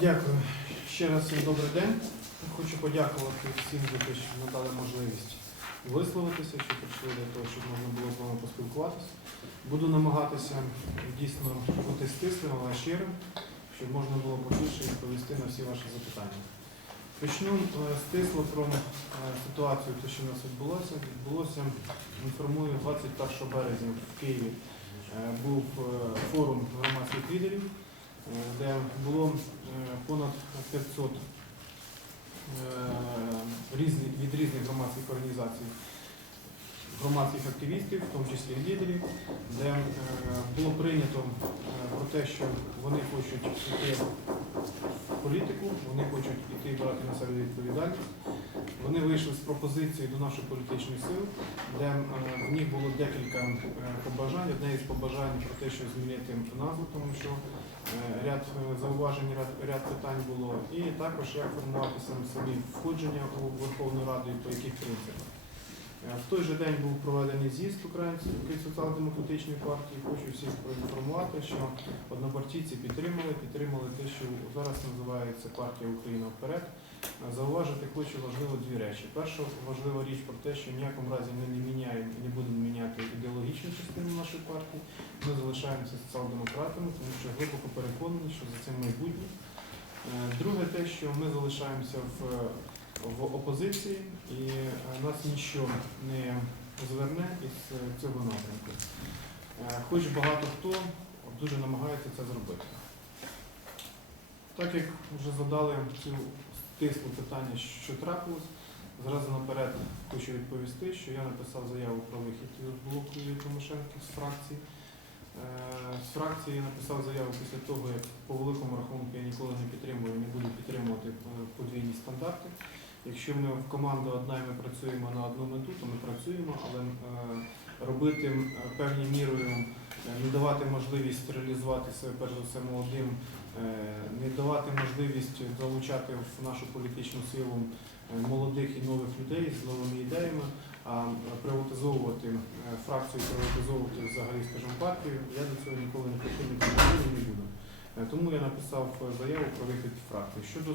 Дякую. Ще раз всім добрий день. Хочу подякувати всім за те, що надали можливість висловитися, що прийшли для того, щоб можна було з вами поспілкуватися. Буду намагатися дійсно бути стислим, але щирим, щоб можна було побільше відповісти на всі ваші запитання. Почну е, стисло про е, ситуацію, те, що у нас відбулося. Відбулося, інформую, 21 березня в Києві е, був е, форум громадських лідерів, е, де було е, понад 500 е, від різних громадських організацій, громадських активістів, в тому числі лідерів, де е, було прийнято про те, що вони хочуть йти в політику, вони хочуть іти брати на себе відповідальність. Вони вийшли з пропозицією до нашої політичної сили, де в них було декілька побажань. Одне із побажань про те, що змінити назву, тому що ряд е, зауважень, ряд, ряд питань було, і також як формувати сам- самі входження у Верховну Раду і по яких принципах. Е, В той же день був проведений з'їзд Української соціал-демократичної партії. Хочу всіх проінформувати, що однопартійці підтримали, підтримали те, що зараз називається партія Україна вперед. Зауважити хочу важливо дві речі. Перша важлива річ про те, що в ніякому разі ми не міняємо і не будемо міняти ідеологічну частину нашої партії. Ми залишаємося соціал-демократами, тому що глибоко переконані, що за цим майбутнє. Е, Друге, те, що ми залишаємося в, в опозиції і е, нас нічого не зверне із е, цього напрямку. Хоч багато хто дуже намагається це зробити. Так як вже задали цю стислу питання, що трапилось, зразу наперед хочу відповісти, що я написав заяву про вихід з блоку Юлії Тимошенко з фракції. Е, З фракції я написав заяву після того, як по великому рахунку я ніколи не підтримую, не буду підтримувати е, подвійні стандарти. Якщо ми в команда одна і ми працюємо на одну мету, то ми працюємо, але е, робити певною мірою, е, не давати можливість реалізувати себе перш за все молодим, е, не давати можливість залучати в нашу політичну силу е, молодих і нових людей з новими ідеями, а приватизовувати фракцію, приватизовувати взагалі, скажімо, партію, я до цього ніколи не прихильником не буду Тому я написав заяву про вихід фракції. Щодо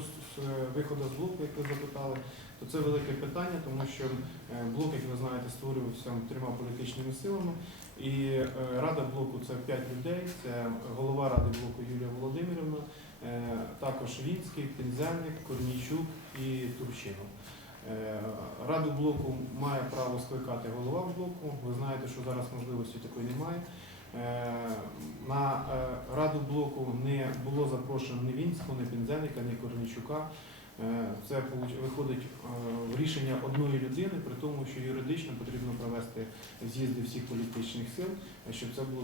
виходу з блоку, як ви запитали, то це велике питання, тому що е, блок, як ви знаєте, створювався трьома політичними силами. І е, рада блоку це п'ять людей. Це голова ради блоку Юлія Володимирівна, е, також Вінський, Пінзенник, Корнійчук і Турчинов. Раду блоку має право скликати голова блоку. Ви знаєте, що зараз можливості такої немає. На раду блоку не було запрошено ні Вінського, ні Пінзенника, ні Корнійчука. Е, Це виходить е, в рішення одної людини, при тому, що юридично потрібно провести з'їзди всіх політичних сил, щоб це було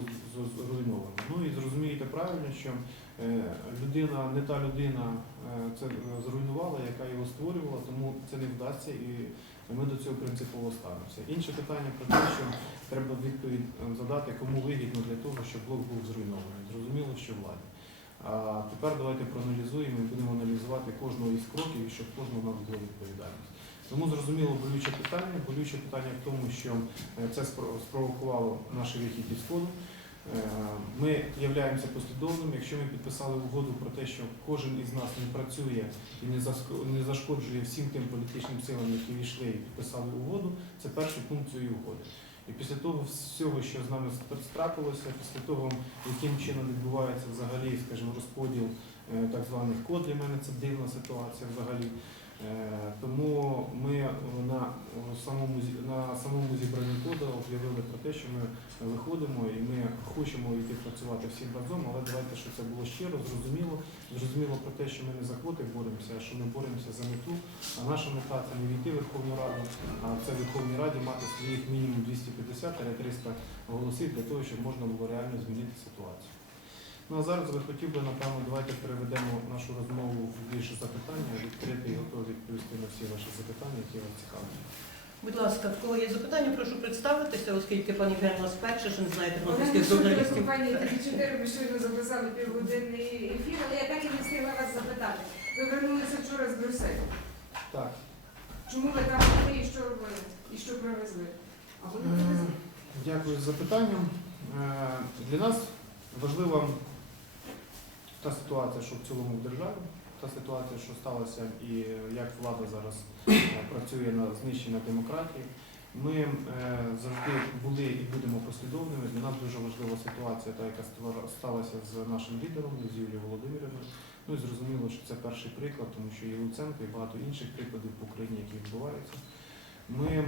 зруйновано. Ну і зрозумієте правильно, що е, людина, не та людина це зруйнувала, яка його створювала, тому це не вдасться і ми до цього принципово ставимося. Інше питання про те, що треба відповідь задати, кому вигідно для того, щоб блок був зруйнований. Зрозуміло, що владі. А тепер давайте проаналізуємо і будемо аналізувати кожного із кроків, і щоб кожного нас була відповідальність. Тому зрозуміло болюче питання. Болюче питання в тому, що е, це спровокувало наш вихід із сходу. Е, Ми являємося послідовними. Якщо ми підписали угоду про те, що кожен із нас не працює і не зашкоджує всім тим політичним силам, які війшли і підписали угоду, це перший пункт цієї угоди. І після того всього, що з нами трапилося, після того, яким чином відбувається взагалі, скажімо, розподіл так званих код, для мене це дивна ситуація взагалі. Е, Тому ми на самому на самому зібранні коду об'явили про те, що ми виходимо і ми хочемо йти працювати всім разом, але давайте, щоб це було щиро, зрозуміло. Зрозуміло про те, що ми не за квоти боремося, а що ми боремося за мету. А наша мета це не війти в Верховну Раду, а це в Верховній Раді мати своїх мінімум 250-300 голосів для того, щоб можна було реально змінити ситуацію. Ну а зараз би хотів би, напевно, давайте переведемо нашу розмову в більше запитання, відкрити і готові відповісти на всі ваші запитання, які вас цікавлять. Будь ласка, в кого є запитання, прошу представитися, оскільки пані Євгенія нас перша, що не знає Олена тернопільських Шутова, журналістів. компанії «ТВ4», ми щойно записали півгодинний ефір, але я так і не встигла вас запитати. Ви вернулися вчора з Брюсселю. Так. Чому ви там були і що робили? І що привезли? А ви не Е, привезли? Дякую за запитання. Е, Для нас важлива та ситуація, що в цілому в державі. та ситуація, що сталася, і як влада зараз е, працює на знищення демократії. Ми е, завжди були і будемо послідовними. Для нас дуже важлива ситуація, та яка сталася з нашим лідером, з Юлією Володимирівною. Ну і зрозуміло, що це перший приклад, тому що є Луценко і багато інших прикладів по Україні, які відбуваються. Ми е,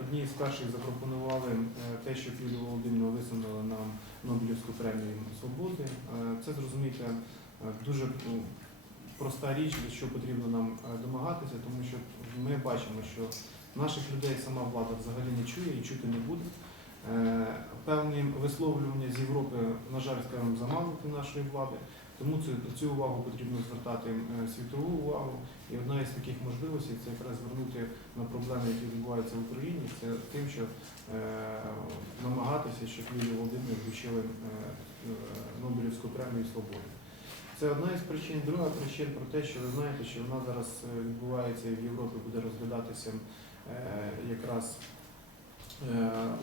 одні з перших запропонували е, те, щоб Юлію Володимирівну висунули на Нобелівську премію свободи. Е, це зрозуміти дуже ну, проста річ, що потрібно нам домагатися, тому що ми бачимо, що наших людей сама влада взагалі не чує і чути не буде. Певні висловлювання з Європи, на жаль, скажімо, замало для нашої влади. Тому цю, увагу потрібно звертати е, світову увагу. І одна із таких можливостей це якраз звернути на проблеми, які відбуваються в Україні, це тим, що е, намагатися, щоб Юлію Володимир вручили е, Нобелівську премію свободи. Це одна із причин. Друга причина про те, що ви знаєте, що вона зараз відбувається і в Європі буде розглядатися якраз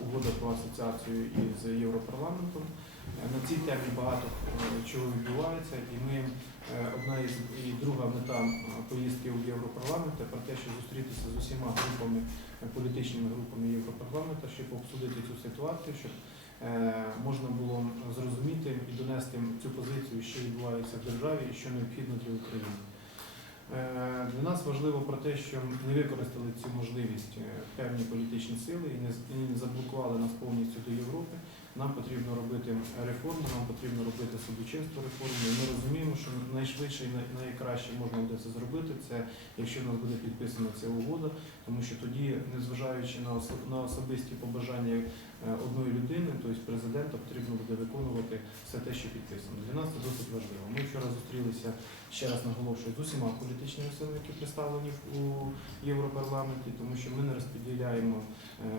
угода про асоціацію із Європарламентом. Е, На цій темі багато е, чого відбувається, і ми е, одна із і друга мета е, поїздки у Європарламент про те, що зустрітися з усіма групами, е, політичними групами Європарламенту, щоб обсудити цю ситуацію, щоб е, можна було зрозуміти і донести цю позицію, що відбувається в державі і що необхідно для України. Е, Для нас важливо про те, що не використали цю можливість е, певні політичні сили і не, заблокували нас повністю до Європи. Нам потрібно робити реформи, нам потрібно робити судочинство реформи. Ми розуміємо, що найшвидше і найкраще можна буде це зробити, це якщо в нас буде підписана ця угода, тому що тоді, незважаючи на особисті побажання одної людини, тобто президента, потрібно буде виконувати все те, що підписано. Для нас це досить важливо. Ми вчора зустрілися ще раз наголошую з усіма політичними силами, які представлені у Європарламенті, тому що ми не розподіляємо е,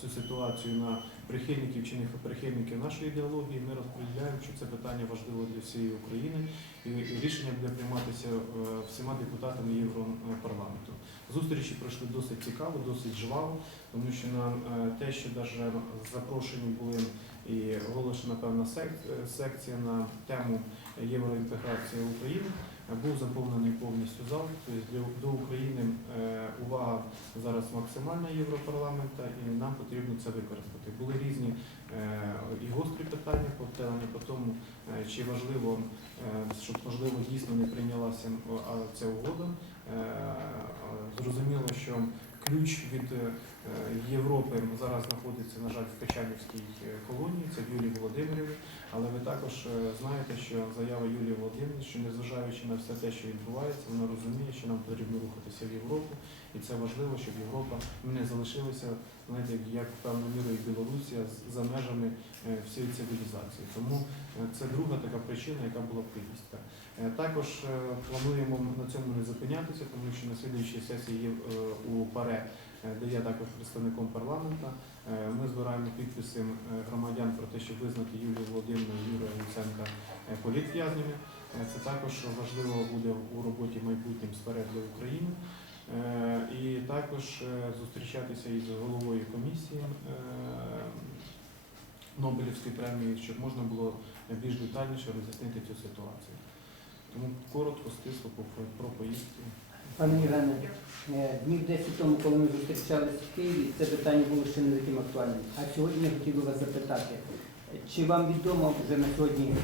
цю ситуацію на прихильників чи не прихильників нашої ідеології. Ми розподіляємо, що це питання важливо для всієї України, і і рішення буде прийматися е, всіма депутатами Європарламенту. Зустрічі пройшли досить цікаво, досить жваво, тому що на е, те, що навіть запрошені були і оголошена певна е, секція на тему євроінтеграції України. е, Був заповнений повністю зал. Тобто до України увага зараз максимальна Європарламента, і нам потрібно це використати. Були різні і гострі питання повтелені по тому, чи важливо, щоб можливо дійсно не прийнялася ця угода. Е, Зрозуміло, що ключ від е, Європи зараз знаходиться, на жаль, в Печанівській е, колонії, це в Юлії Володимирівні. Але ви також знаєте, що заява Юлії Володимирівни, що незважаючи на все те, що відбувається, вона розуміє, що нам потрібно рухатися в Європу, і це важливо, щоб Європа не залишилася, знаєте, як певною мірою Білорусія за межами всієї цивілізації. Тому це друга така причина, яка була поїздка. Е, Також е, плануємо на цьому не зупинятися, тому що на слідуючій сесії є, е, у ПАРЕ, де я також представником парламента. Е, Ми збираємо підписи громадян про те, щоб визнати Юлію Володимирівну і Юрія Луценка політв'язнями. Це також важливо буде у роботі майбутнім сферет для України. І також зустрічатися із головою комісії Нобелівської премії, щоб можна було більш детальніше роз'яснити цю ситуацію. Тому коротко, стисло про, про поїздки. Пане Євгене, е, днів 10 тому, коли ми зустрічалися в Києві, це питання було ще не таким актуальним. А сьогодні я хотів би вас запитати, е, чи вам відома вже на сьогодні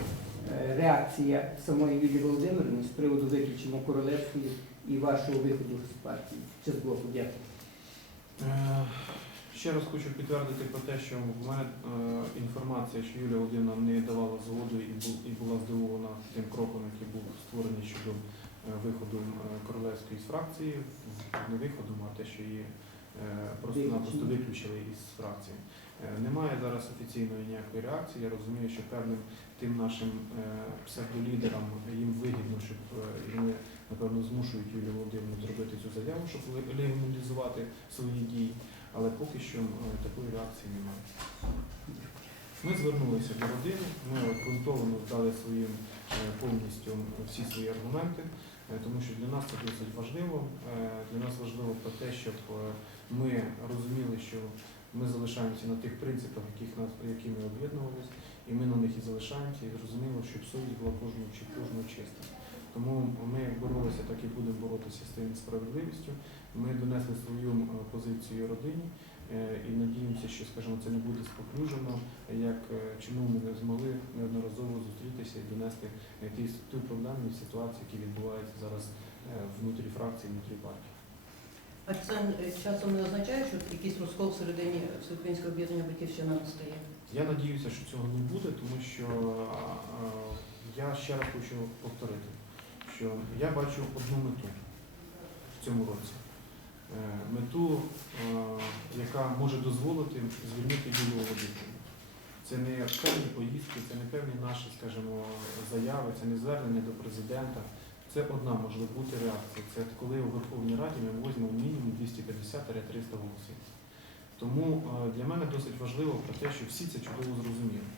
е, реакція самої Юлії Володимирівни з приводу виключення Королевської і вашого виходу з партії чи з блоку? Дякую. Ще раз хочу підтвердити про те, що в мене е, інформація, що Юлія Володимирівна не давала згоду і, була здивована тим кроком, який був створений щодо е, виходу е, королевської з фракції, не виходу, а те, що її просто-напросто виключили із фракції. Немає зараз офіційної ніякої реакції. Я розумію, що певним тим нашим псевдолідерам їм вигідно, щоб вони, напевно, змушують Юлію Володимирівну зробити цю заяву, щоб ле- легалізувати свої дії але поки що е, такої реакції немає. Ми звернулися до родини, ми обґрунтовано дали своїм е, повністю всі свої аргументи, е, тому що для нас це досить важливо. Е, Для нас важливо про те, щоб е, ми розуміли, що ми залишаємося на тих принципах, яких нас, які ми об'єднувалися, і ми на них і залишаємося, і зрозуміло, щоб совість була кожного чи кожного чиста. Тому ми боролися, так і будемо боротися з тим несправедливістю. Ми донесли свою позицію родині е, і надіємося, що скажімо, це не буде споплюжено, як е, чому ми не змогли неодноразово зустрітися і донести якісь ту проблемні ситуації, які відбуваються зараз е, внутрі фракції, внутрі партії. А це часом не означає, що якийсь розкол всередині Всеукраїнського об'єднання батьківщина настає? Я надіюся, що цього не буде, тому що я ще раз хочу повторити, що я бачу одну мету в цьому році. Е, Мету, е, яка може дозволити звільнити Юлію Володимирівну. Це не певні поїздки, це не певні наші, скажімо, заяви, це не звернення до президента. Це одна може бути реакція. Це коли у Верховній Раді ми візьмемо мінімум 250-300 голосів. Тому е, для мене досить важливо про те, що всі це чудово зрозуміли.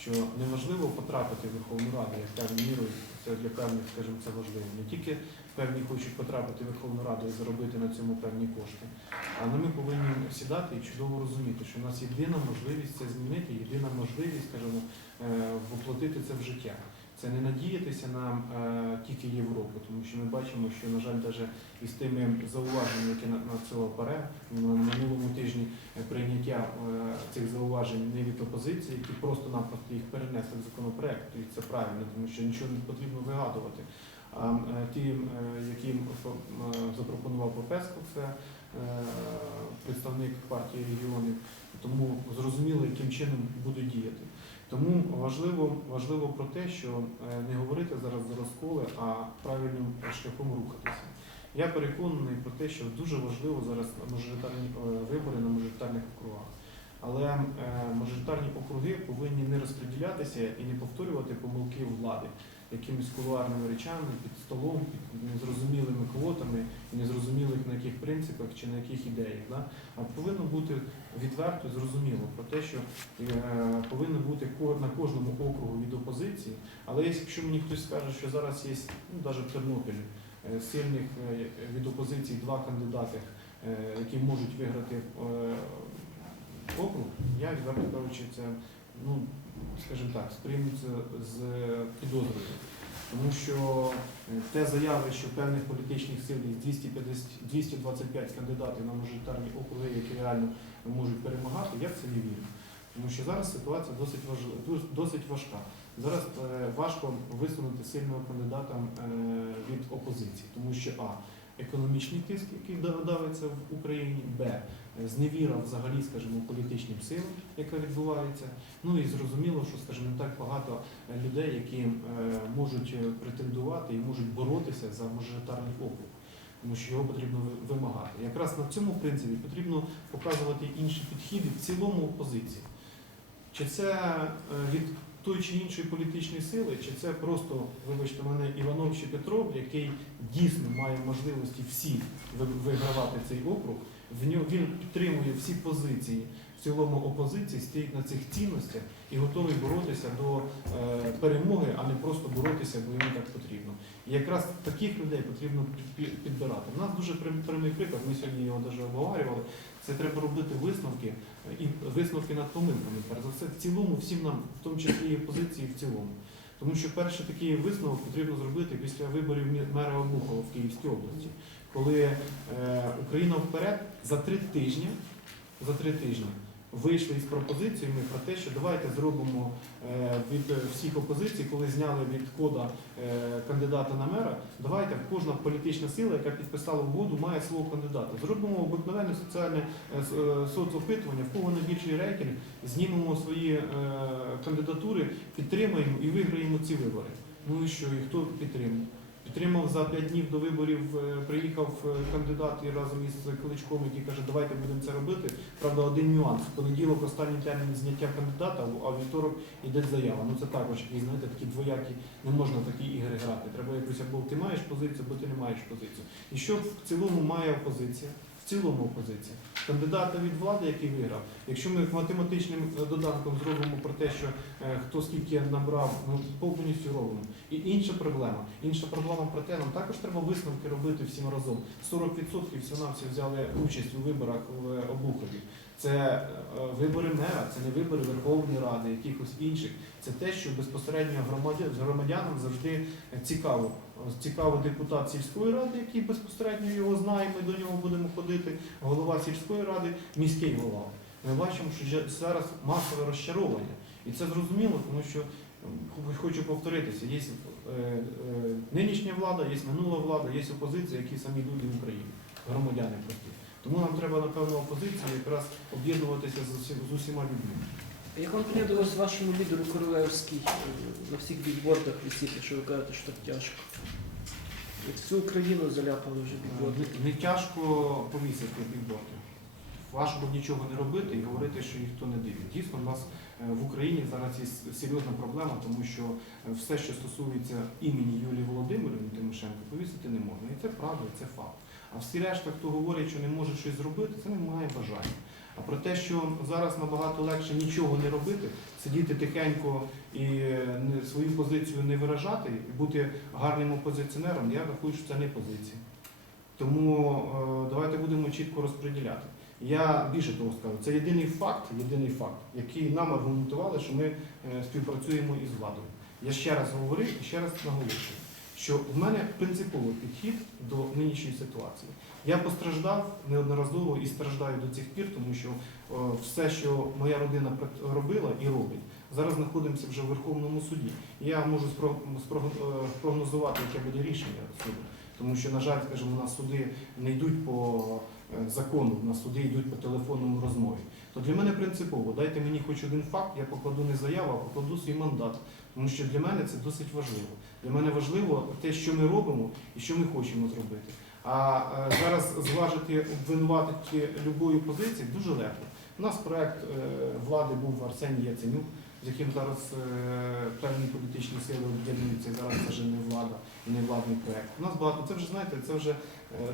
Що неважливо потрапити в Верховну Раду, як певною мірою, це для певних, скажімо, це важливо. Не тільки певні хочуть потрапити в Верховну Раду і заробити на цьому певні кошти, але ми повинні сідати і чудово розуміти, що в нас єдина можливість це змінити, єдина можливість, скажімо, е, воплотити це в життя. Це не надіятися на е, тільки Європу, тому що ми бачимо, що, на жаль, навіть із тими зауваженнями, які на, на ПАРЕ, на минулому тижні е, прийняття е, цих зауважень не від опозиції, які просто-напросто їх перенесли в законопроект, і це правильно, тому що нічого не потрібно вигадувати. А е, ті, е, які е, запропонував Попеско, це представник партії регіонів, тому зрозуміло, яким чином будуть діяти. Тому важливо, важливо про те, що не говорити зараз за розколи, а правильним шляхом рухатися. Я переконаний про те, що дуже важливо зараз мажоритарні вибори на мажоритарних округах. Але мажоритарні округи повинні не розподілятися і не повторювати помилки влади якимись кулуарними речами, під столом, під незрозумілими квотами, і незрозумілих на яких принципах чи на яких ідеях. Да? А повинно бути відверто зрозуміло про те, що е, повинно бути на кожному округу від опозиції. Але якщо мені хтось скаже, що зараз є, ну навіть в Тернополі, е, сильних е, від опозиції два кандидати, е, які можуть виграти е, округ, я відверто кажучи, це, ну, скажімо так, сприйму це з підозрою. Тому що е, те заяви, що певних політичних сил є 250, 225 кандидатів на мажоритарні округи, які реально можуть перемагати, я в це не вірю. Тому що зараз ситуація досить важлива, досить важка. Зараз е, важко висунути сильного кандидата е, від опозиції, тому що а економічний тиск, який да- давиться в Україні, б зневіра взагалі, скажімо, політичним силам, яка відбувається. Ну і зрозуміло, що, скажімо, так багато людей, які е, можуть е, претендувати і можуть боротися за мажоритарний округ. Тому що його потрібно вимагати. Якраз на цьому принципі потрібно показувати інші підходи в цілому опозиції. Чи це е, від тої чи іншої політичної сили, чи це просто, вибачте мене, Іванов чи Петров, який дійсно має можливості всі ви- вигравати цей округ, в нього він підтримує всі позиції в цілому опозиції, стоїть на цих цінностях і готовий боротися до е, перемоги, а не просто боротися, бо йому так потрібно. І якраз таких людей потрібно пі- пі- підбирати. У нас дуже прям- прямий приклад, ми сьогодні його навіть обговорювали. Це треба робити висновки і висновки над помилками. Перш за все, в цілому, всім нам, в тому числі і опозиції, в цілому. Тому що перший такий висновок потрібно зробити після виборів мера Обухова в Київській області, коли е, Україна вперед за три тижні, за три тижні вийшли із пропозиціями про те, що давайте зробимо е, від всіх опозицій, коли зняли від кода е, кандидата на мера, давайте кожна політична сила, яка підписала угоду, має свого кандидата. Зробимо обикновенне соціальне е, соцопитування, в кого найбільший рейтинг, знімемо свої кандидатури, підтримаємо і виграємо ці вибори. Ну і що, і хто підтримав? Підтримав за п'ять днів до виборів, е, приїхав е, кандидат і разом із Кличком, який каже, давайте будемо це робити. Правда, один нюанс. В понеділок останній термін зняття кандидата, а вівторок йде заява. Ну це також і знаєте, такі двоякі, не можна такі ігри грати. Треба якось або ти маєш позицію, або ти не маєш позицію. І що в цілому має опозиція? В цілому опозиція. Кандидата від влади, який виграв. Якщо ми математичним додатком доданком зробимо про те, що е, хто скільки набрав, ну повністю робимо. І інша проблема. Інша проблема про те, нам також треба висновки робити всім разом. 40% всього всі взяли участь у виборах в е, Обухові. Це е, вибори мера, це не вибори Верховної Ради, якихось інших. Це те, що безпосередньо громадя- громадянам завжди цікаво. цікавий депутат сільської ради, який безпосередньо його знає, ми до нього будемо ходити, голова сільської ради, міський голова. Ми бачимо, що зараз масове розчаровання. І це зрозуміло, тому що хочу повторитися, є е, е, нинішня влада, є минула влада, є опозиція, які самі люди в Україні, громадяни прості. Тому нам треба, напевно, опозицію якраз об'єднуватися з, усі- з усіма людьми. Як вам приєдналось вашому лідеру Королевський е, на всіх бікбордах висіти, що ви кажете, що так тяжко? Всю Україну заляпали вже бікборди. Не, не тяжко повісити бікборди. Важко нічого не робити і говорити, що ніхто не дивить. Дійсно, в нас е, в Україні зараз є серйозна проблема, тому що е, все, що стосується імені Юлії Володимирівни Тимошенко, повісити не можна. І це правда, і це факт. А всі решта, хто говорить, що не може щось зробити, це немає бажання. А про те, що зараз набагато легше нічого не робити, сидіти тихенько і е, свою позицію не виражати, і бути гарним опозиціонером, я рахую, що це не позиція. Тому е, давайте будемо чітко розподіляти. Я більше того скажу, це єдиний факт, єдиний факт, який нам аргументували, що ми е, співпрацюємо із владою. Я ще раз говорив і ще раз наголошую, що в мене принциповий підхід до нинішньої ситуації. Я постраждав неодноразово і страждаю до цих пір, тому що е, все, що моя родина робила і робить, зараз знаходимося вже в Верховному суді. Я можу е, спрогнозувати, яке буде рішення суду. Тому що, на жаль, скажімо, у нас суди не йдуть по е, закону, у нас суди йдуть по телефонному розмові. То для мене принципово, дайте мені хоч один факт, я покладу не заяву, а покладу свій мандат. Тому що для мене це досить важливо. Для мене важливо те, що ми робимо і що ми хочемо зробити. А е, зараз зважити обвинуватити любої позиції дуже легко. У нас проект е, влади був Арсеній Яценюк, з яким зараз е, певні політичні сили об'єднуються, і зараз це вже не влада і не владний проект. У нас багато, це вже знаєте, це вже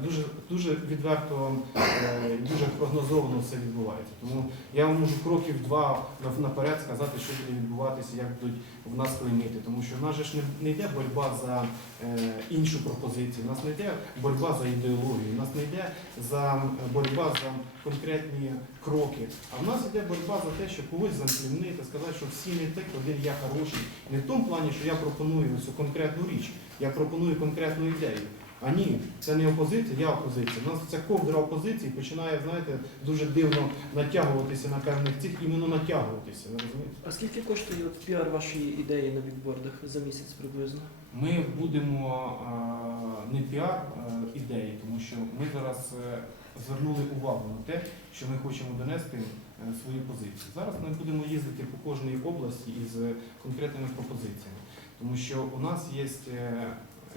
дуже, дуже відверто, е, дуже прогнозовано все відбувається. Тому я вам можу кроків два наперед сказати, що буде відбуватися, як будуть в нас клеймити. Тому що в нас же ж не, йде боротьба за е, іншу пропозицію, в нас не йде боротьба за ідеологію, в нас не йде за боротьба за конкретні кроки. А в нас йде боротьба за те, щоб когось заплівнити, сказати, що всі не так, один я хороший. Не в тому плані, що я пропоную цю конкретну річ, я пропоную конкретну ідею. А ні, це не опозиція, я опозиція. У нас ця ковдра опозиції починає, знаєте, дуже дивно натягуватися на певних цих, іменно натягуватися. ви розумієте? А скільки коштує от піар вашої ідеї на бікбордах за місяць приблизно? Ми будемо е, не піар е, ідеї, тому що ми зараз е, звернули увагу на те, що ми хочемо донести е, свої позиції. Зараз ми будемо їздити по кожній області із конкретними пропозиціями, тому що у нас є е,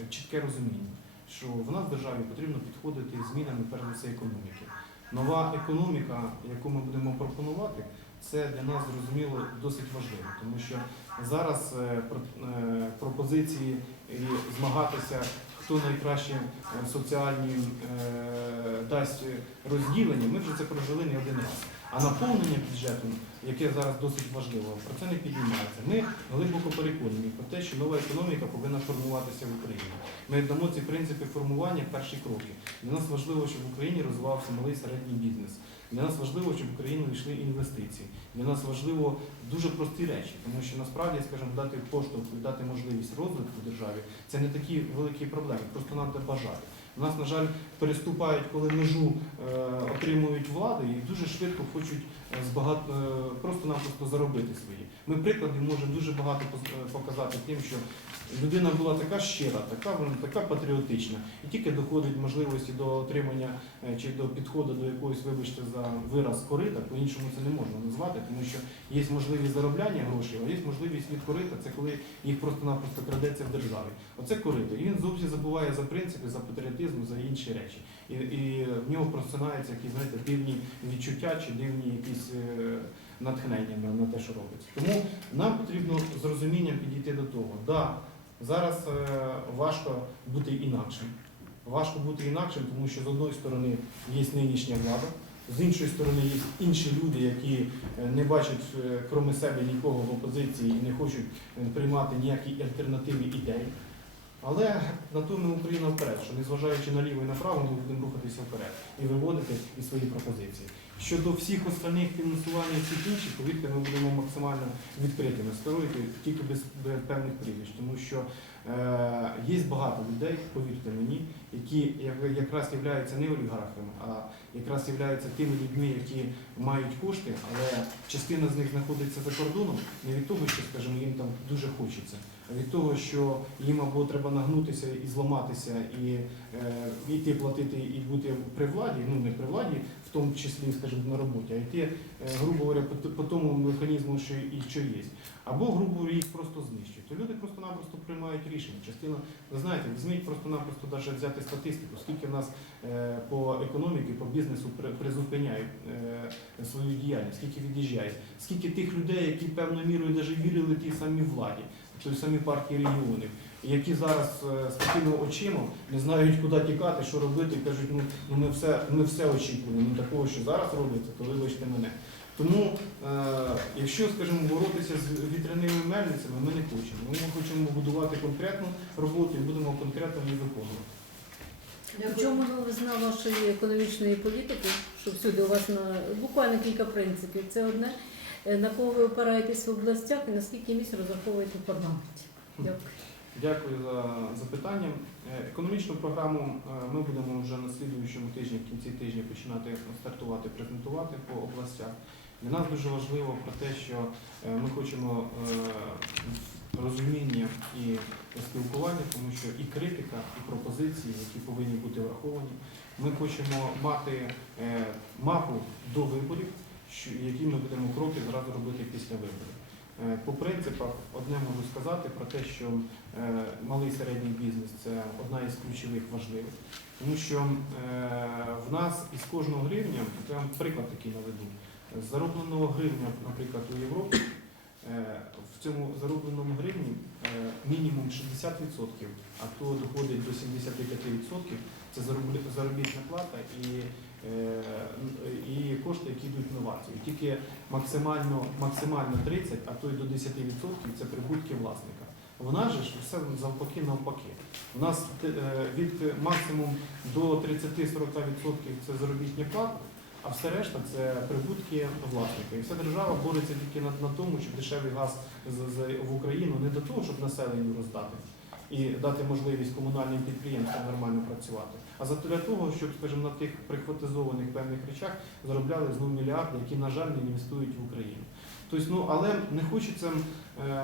чітке розуміння, що в нас в державі потрібно підходити змінами перш за все економіки. Нова економіка, яку ми будемо пропонувати, це для нас зрозуміло досить важливо, тому що зараз е, е, пропозиції і змагатися, хто найкраще е, соціальні дасть розділення, ми вже це прожили не один раз. А наповнення бюджету, яке зараз досить важливо, про це не підіймається. Ми глибоко переконані про те, що нова економіка повинна формуватися в Україні. Ми дамо ці принципи формування перші кроки. Для нас важливо, щоб в Україні розвивався малий середній бізнес. Для нас важливо, щоб в Україну йшли інвестиції. Для нас важливо дуже прості речі, тому що насправді, скажімо, дати поштовх дати можливість розвитку в державі це не такі великі проблеми, просто треба бажати. У нас, на жаль, переступають, коли межу е, отримують влади і дуже швидко хочуть е, збагат... е, просто-напросто заробити свої. Ми прикладів можемо дуже багато показати тим, що людина була така щира, така, така патріотична, і тільки доходить можливості до отримання чи до підходу до якоїсь, вибачте, за вираз корита, по-іншому це не можна назвати, тому що є можливість заробляння грошей, а є можливість від корита, це коли їх просто-напросто крадеться в державі. Оце корито. І він зовсім забуває за принципи, за патріотизм, за інші речі. І, і в нього просинаються якісь, знаєте, дивні відчуття чи дивні якісь е, натхнення на, на те, що робиться. Тому нам потрібно з розумінням підійти до того. Да, зараз е, важко бути інакшим. Важко бути інакшим, тому що з одної сторони є нинішня влада, з іншої сторони є інші люди, які е, не бачать кроме себе нікого в опозиції і не хочуть приймати ніякі альтернативні ідеї. Але на то Україна вперед, що незважаючи на ліво і направо, ми будемо рухатися вперед і виводити і свої пропозиції. Щодо всіх остальних фінансування всіх інших, повірте, ми будемо максимально відкритими. Стороїти тільки без, без певних прізвищ, тому що е, є багато людей, повірте мені, які як- якраз являються не олігархами, а якраз являються тими людьми, які мають кошти, але частина з них знаходиться за кордоном не від того, що, скажімо, їм там дуже хочеться, від того, що їм або треба нагнутися і зламатися, і е, йти платити і бути при владі, ну не при владі, в тому числі, скажімо, на роботі, а йти, е, грубо говоря, по, по тому механізму, що і що є. Або, грубо говоря, їх просто знищують. То люди просто-напросто приймають рішення. Частина, ви знаєте, візьміть просто-напросто навіть взяти статистику, скільки в нас е, по економіці, по бізнесу при- призупиняють е, свою діяльність, скільки від'їжджає, скільки тих людей, які певною мірою навіть вірили тій самій владі, той самій партії регіонів, які зараз е, з такими очима не знають, куди тікати, що робити, і кажуть, ну, ну ми все, ми все очікуємо. Ну такого, що зараз робиться, то вибачте мене. Тому, е, якщо, скажімо, боротися з вітряними мельницями, ми не хочемо. Ми хочемо будувати конкретну роботу і будемо конкретно її виконувати. В Дякую. чому новизна вашої економічної політики, що всюди у вас на буквально кілька принципів. Це одне, Е, на кого ви опираєтесь в областях і наскільки місць розраховуєте в парламенті. Дякую. Дякую за запитання. Е, Економічну програму е, ми будемо вже на слідуючому тижні, в кінці тижня починати стартувати, презентувати по областях. Для нас дуже важливо про те, що е, ми хочемо е, розуміння і спілкування, тому що і критика, і пропозиції, які повинні бути враховані. Ми хочемо мати е, мапу до виборів, що- які ми будемо кроки зразу робити після виборів. Е, По принципах одне можу сказати про те, що е, малий і середній бізнес це одна із ключових важливих, тому що е, в нас із кожного гривня, я вам приклад такий наведу, з заробленого гривня, наприклад, у Європі, в цьому заробленому гривні мінімум 60%, а то доходить до 75%, це заробітна плата і, е, і кошти, які йдуть в інновацію. Тільки максимально, максимально 30, а то й до 10% це прибутки власника. В нас же ж все навпаки навпаки. У нас е, від максимум до 30-40% це заробітня плата, а все решта це прибутки власника. І вся держава бореться тільки на, тому, щоб дешевий газ в Україну не до того, щоб населенню роздати і дати можливість комунальним підприємствам нормально працювати, а зато для того, щоб, скажімо, на тих прихватизованих певних речах заробляли знову мільярди, які, на жаль, не інвестують в Україну. Тобто, ну, але не хочеться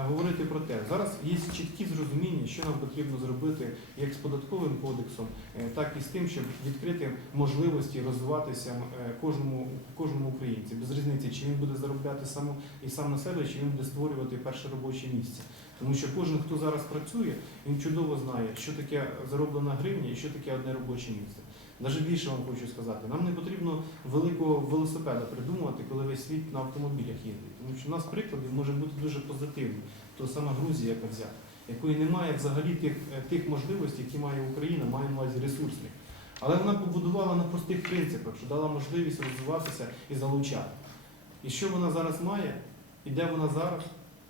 говорити про те. Зараз є чіткі зрозуміння, що нам потрібно зробити як з податковим кодексом, е, так і з тим, щоб відкрити можливості розвиватися е, кожному, кожному українцю. Без різниці, чи він буде заробляти сам і сам на себе, чи він буде створювати перше робоче місце. Тому що кожен, хто зараз працює, він чудово знає, що таке зароблена гривня і що таке одне робоче місце. Навіть більше вам хочу сказати, нам не потрібно великого велосипеда придумувати, коли весь світ на автомобілях їздить. Тому що в нас прикладів може бути дуже позитивні. То сама Грузія, яка взята, якої немає взагалі тих, е, тих можливостей, які має Україна, має на увазі ресурсних. Але вона побудувала на простих принципах, що дала можливість розвиватися і залучати. І що вона зараз має, і де вона зараз,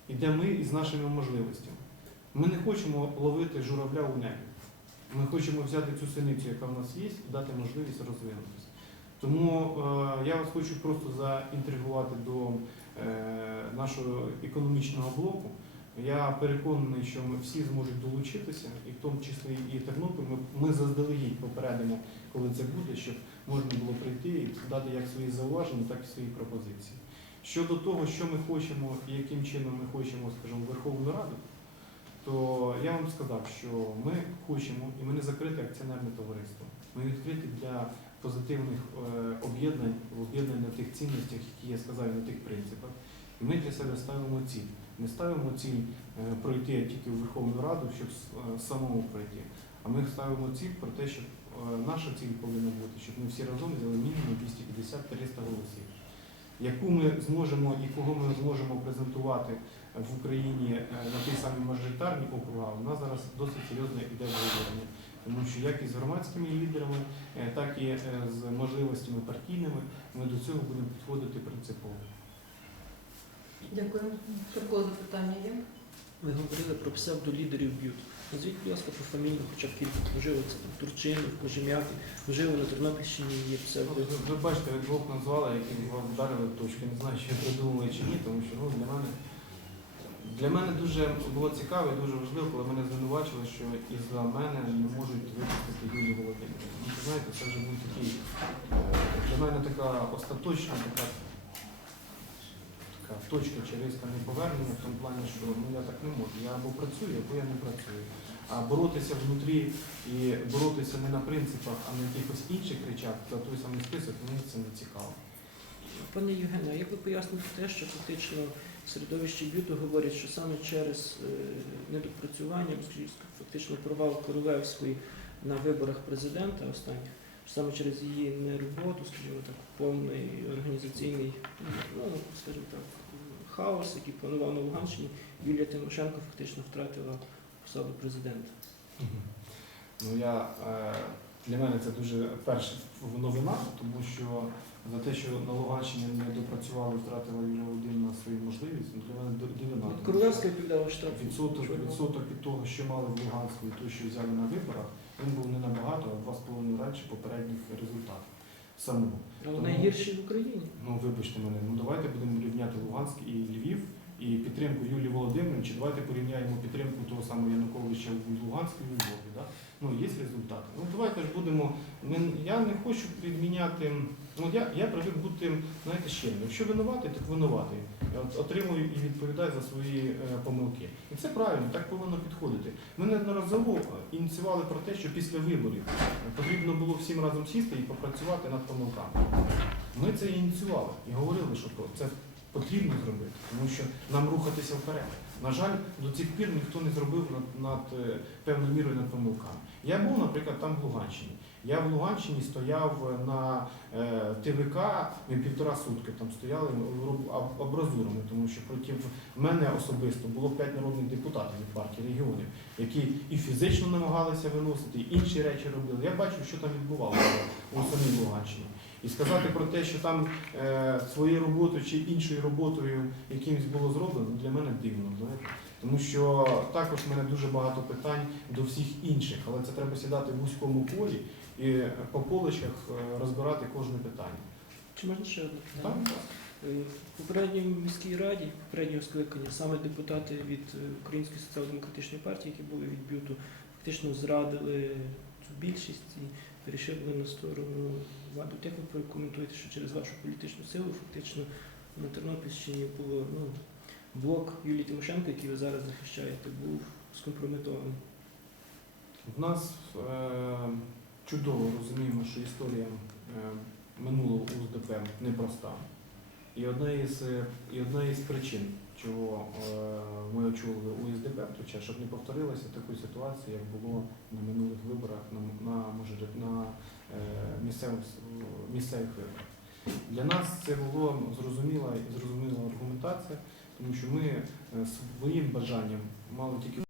і де ми із нашими можливостями. Ми не хочемо ловити журавля у небі. Ми хочемо взяти цю синицю, яка в нас є, і дати можливість розвинутися. Тому е, я вас хочу просто заінтригувати до е, нашого економічного блоку. Я переконаний, що ми всі зможуть долучитися, і в тому числі і Тернопіль. Ми, ми заздалегідь попередимо, коли це буде, щоб можна було прийти і дати як свої зауваження, так і свої пропозиції. Щодо того, що ми хочемо і яким чином ми хочемо, скажімо, Верховну Раду, то я вам сказав, що ми хочемо, і ми не закрите акціонерне товариство. Ми відкриті для позитивних е, об'єднань, об'єднань на тих цінностях, які я сказав, на тих принципах. І ми для себе ставимо ціль. Не ставимо ціль е, пройти тільки в Верховну Раду, щоб е, самому пройти. А ми ставимо ціль про те, щоб наша ціль повинна бути, щоб ми всі разом взяли мінімум 250-300 голосів. Яку ми зможемо і кого ми зможемо презентувати в Україні е, на ті самі мажоритарні округа, у нас зараз досить серйозне іде обговорення. Тому що як і з громадськими лідерами, е, так і е, з можливостями партійними ми до цього будемо підходити принципово. Дякую. Такого запитання є. Ви говорили про псевдолідерів б'ют. Назвіть, будь ласка, пофамільно, хоча б кілька, можливо, це там Турчинів, Кожем'яків, можливо, на Тернопільщині є псевдо. Ви, ви бачите, ви двох назвали, які вас вдарили в точку. Не знаю, чи я придумали чи ні, тому що ну, для мене для мене дуже було цікаво і дуже важливо, коли мене звинувачили, що із-за мене не можуть випустити Юлію Володимирівну. Ну, знаєте, це вже був такий е, для мене така остаточна така, така точка риска неповернення в тому плані, що ну я так не можу. Я або працюю, або я не працюю. А боротися внутрі і боротися не на принципах, а на якихось інших речах за той самий список, мені це не цікаво. Пане Євгене, як ви поясните те, що фактично середовище б'юту говорять, що саме через е, недопрацювання, фактично провал Королевської на виборах президента останніх, саме через її нероботу, скажімо так, повний організаційний, ну, скажімо так, хаос, який планував на Луганщині, Юлія Тимошенко фактично втратила посаду президента. Ну я е, для мене це дуже перша новина, тому що за те, що на Луганщині не допрацювали, втратила Юлія Володимирівна свою можливість, ну, для мене дивина. От Королевська відповідала штраф. Відсоток, відсоток від того, що мали в Луганську і того, що взяли на виборах, він був не набагато, а в два з половиною раніше попередніх результатів самого. Але найгірші в Україні. Ну вибачте мене, ну давайте будемо рівняти Луганськ і Львів і підтримку Юлії Володимирівни, чи давайте порівняємо підтримку того самого Януковича в Луганську і в Львові. Да? Ну, є результати. Ну давайте ж будемо. я не хочу відміняти. Ну я, я привик бути, знаєте, щирим. Якщо винуватий, так винуватий. Я от отримую і відповідаю за свої е, помилки. І це правильно, так повинно підходити. Ми неодноразово ініціювали про те, що після виборів потрібно було всім разом сісти і попрацювати над помилками. Ми це ініціювали і говорили, що це потрібно зробити, тому що нам рухатися вперед. На жаль, до цих пір ніхто не зробив над, над е, певною мірою над помилками. Я був, наприклад, там в Луганщині. Я в Луганщині стояв на е, ТВК ми півтора сутки там стояли аб- абразурами, тому що проти мене особисто було п'ять народних депутатів від партії регіонів, які і фізично намагалися виносити, і інші речі робили. Я бачив, що там відбувалося у самій Луганщині. І сказати про те, що там е, своєю роботою чи іншою роботою якимось було зроблено, для мене дивно. Знаєте? Тому що також в мене дуже багато питань до всіх інших, але це треба сідати в вузькому полі і по поличках е, розбирати кожне питання. Чи можна ще одне питання? Е, В попередній міській раді, попереднього скликання, саме депутати від е, Української соціал-демократичної партії, які були від б'юту, фактично зрадили цю більшість і перейшли на сторону влади. Як ви прокоментуєте, що через вашу політичну силу фактично на Тернопільщині було ну, блок Юлії Тимошенко, який ви зараз захищаєте, був скомпрометований? В нас е, чудово розуміємо, що історія е, минулого УСДП непроста. І одна із, е, і одна із причин, чого е, ми очолили УСДП в щоб не повторилася такої ситуації, як було на минулих виборах, на, на, мажорит- на місцевих, місцевих виборах. Для нас це було зрозуміла, зрозуміла аргументація, тому що ми своїм бажанням мали тільки